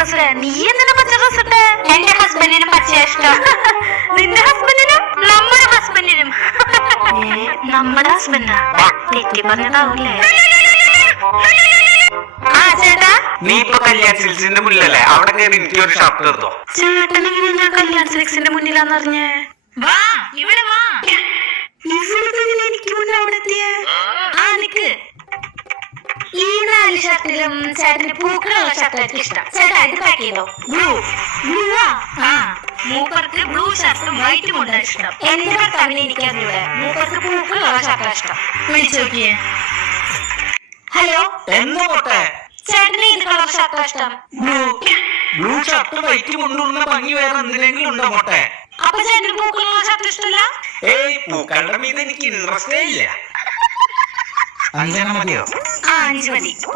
Dress. നീ എന്തിനാ പച്ച ഡ്രസ് ഇട്ടേ? എന്റെ ഹസ്ബൻഡിനും പച്ച ഇഷ്ടം. നിന്റെ ഹസ്ബൻഡിനും? നമ്മുടെ ഹസ്ബൻഡിനും. നമ്മുടെ ഹസ്ബൻഡാ? തെറ്റി പറഞ്ഞതാവൂലേ? ആ ചേട്ടാ, നീ ഇപ്പൊ കല്യാൺ സിൽക്സിന്റെ മുന്നിലല്ലേ? അവിടെ കയറി എനിക്ക് ഒരു ഷർട്ട് എടുത്തോ. ചേട്ടൻ എങ്ങനെയാ ഞാൻ കല്യാൺ സിൽക്സിന്റെ മുന്നിലാന്ന് അറിഞ്ഞേ? വാ ഇവിടെ വാ. എനിക്ക് മുന്നേ അവിടെ എത്തിയേ. ആ നിക്ക്. ഈ 4 ഷർട്ടിലും ചേട്ടന് പൂക്കളുള്ള ഷർട്ടായിരിക്കും ഇഷ്ടം. ചേട്ടാ ഇത് പാക്ക് ചെയ്തോ. ബ്ലൂ ആ മൂപ്പർക്ക് ബ്ലൂ ഷർട്ടും വൈറ്റും കൊണ്ടാണ് ഇഷ്ടം. എന്റെ ഭർത്താവിനെ ഇരിക്കാതിവിടെ മൂപ്പർക്ക് പൂക്കളുള്ള ഷർട്ടാണ് ഇഷ്ടം. വിളിച്ചു നോക്കിയേ. ഹലോ, എന്താ പോട്ടെ? ചേട്ടന് ഏത് കളർ ഷർട്ടാ ഇഷ്ടം? ബ്ലൂ ഷർട്ട് വൈറ്റ് കൊണ്ടുവരുന്ന ഭംഗി വേറെ എന്തിനെങ്കിലും ഉണ്ടോ പോട്ടെ? അപ്പൊ ചേട്ടന് പൂക്കളുള്ള ഷർട്ട് ഇഷ്ടമല്ല? ഏയ്, പൂക്കളുടെ മീത് എനിക്ക് ഇൻട്രസ്റ്റേ ഇല്ല. 5 മതിയോ? 5 മതി.